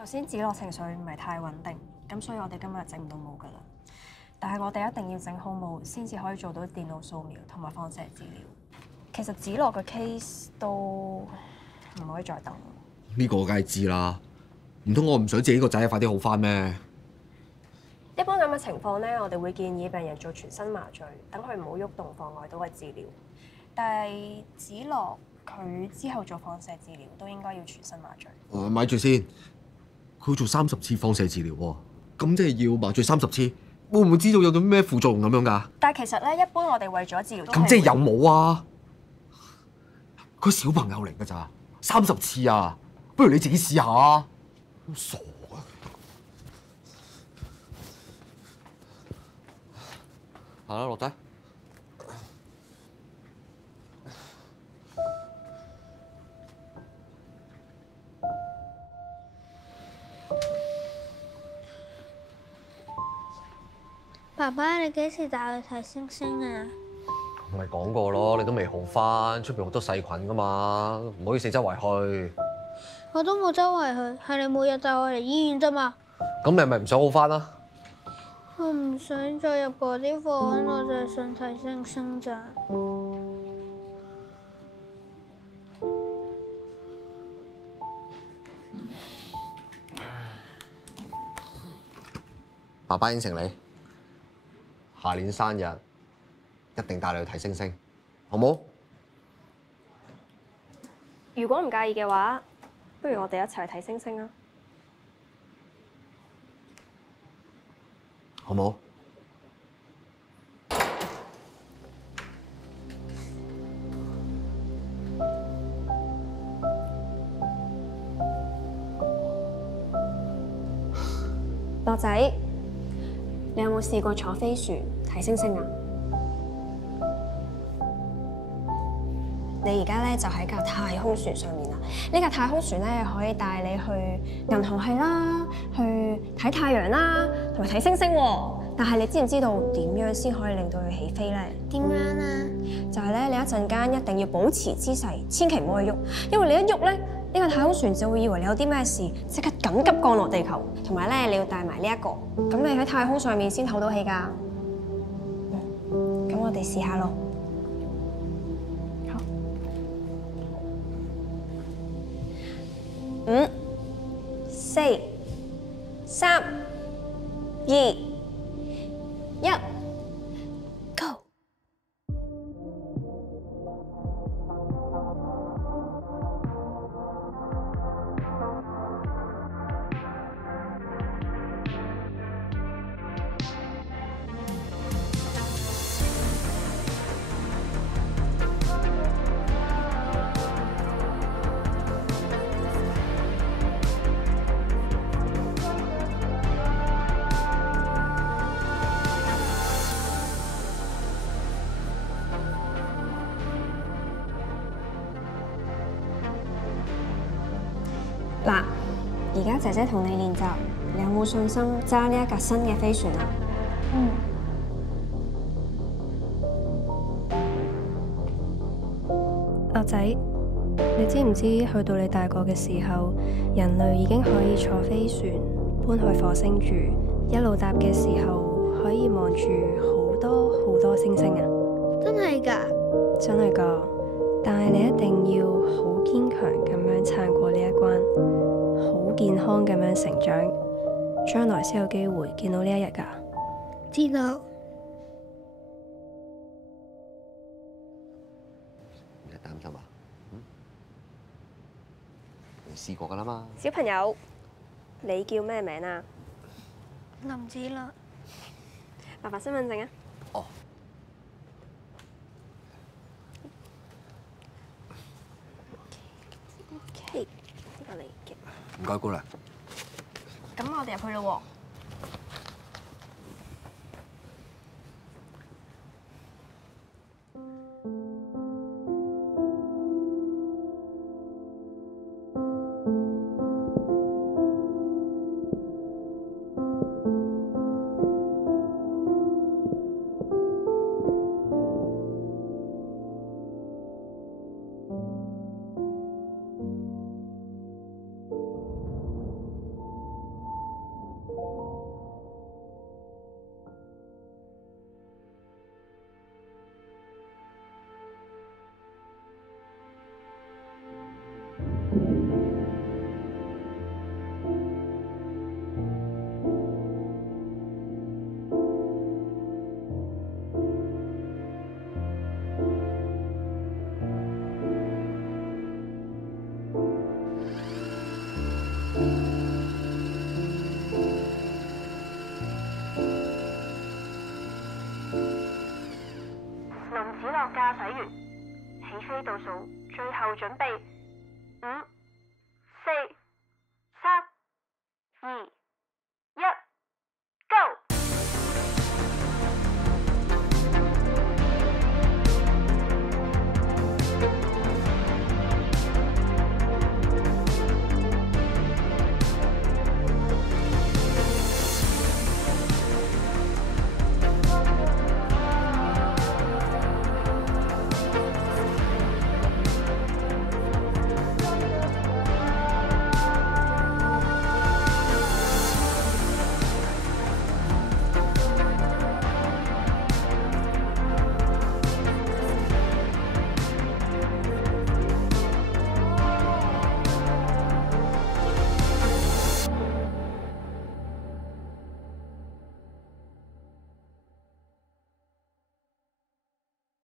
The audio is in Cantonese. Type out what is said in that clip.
頭先子樂情緒唔係太穩定，咁所以我哋今日整唔到霧噶啦。但係我哋一定要整好霧，先至可以做到電腦掃描同埋放射治療。其實子樂嘅 case 都唔可以再等。呢個我梗係知啦，唔通我唔想自己個仔快啲好翻咩？一般咁嘅情況咧，我哋會建議病人做全身麻醉，等佢唔好喐動，妨礙到嘅治療。但係子樂佢之後做放射治療都應該要全身麻醉。咪住先，佢要做30次放射治療喎，咁即係要麻醉30次，會唔會知道有啲咩副作用咁樣㗎？但係其實咧，一般我哋為咗治療都咁即係有冇啊？佢小朋友嚟㗎咋，30次啊，不如你自己試下啊！傻啊！行啦，落低。爸爸，你幾時帶我睇星星啊？我咪講過咯，你都未好翻，出邊好多細菌噶嘛，唔可以四周圍去。我都冇周圍去，係你每日帶我嚟醫院啫嘛。咁你係咪唔想好翻啊？我唔想再入嗰啲房，我就係想睇星星咋。爸爸應承你，下年生日一定帶你去睇星星，好冇？如果唔介意嘅話，不如我哋一齊去睇星星啊！好冇？樂仔，你有冇試過坐飛船睇星星啊？你而家咧就喺架太空船上面啦。呢架太空船咧可以帶你去銀河系啦，去睇太陽啦，同埋睇星星喎。但係你知唔知道點樣先可以令到佢起飛咧？點樣啊？就係咧，你一陣間一定要保持姿勢，千祈唔可以喐，因為你一喐咧，呢架太空船就會以為你有啲咩事，即刻緊急降落地球。同埋咧，你要帶埋呢一個，咁你喺太空上面先唞到氣㗎。咁我哋試下咯。好，5、4、3、2、1。嗱，而家姐姐同你練習，你有冇信心揸呢一架新嘅飛船啊？樂仔，你知唔知去到你大個嘅時候，人類已經可以坐飛船搬去火星住，一路搭嘅時候可以望住好多好多星星啊！真係㗎？真係㗎，但係你一定要好堅強咁樣撐過呢一關，好健康咁樣成長，將來先有機會見到呢一日㗎。知道。你擔心啊？你試過㗎啦嘛。小朋友，你叫咩名啊？林子樂。麻煩身份證啊。哦。OK，呢個你嘅。唔該，姑娘。咁我哋入去咯喎。林子樂駕駛員，起飛倒數，最後準備，5、4、3、2。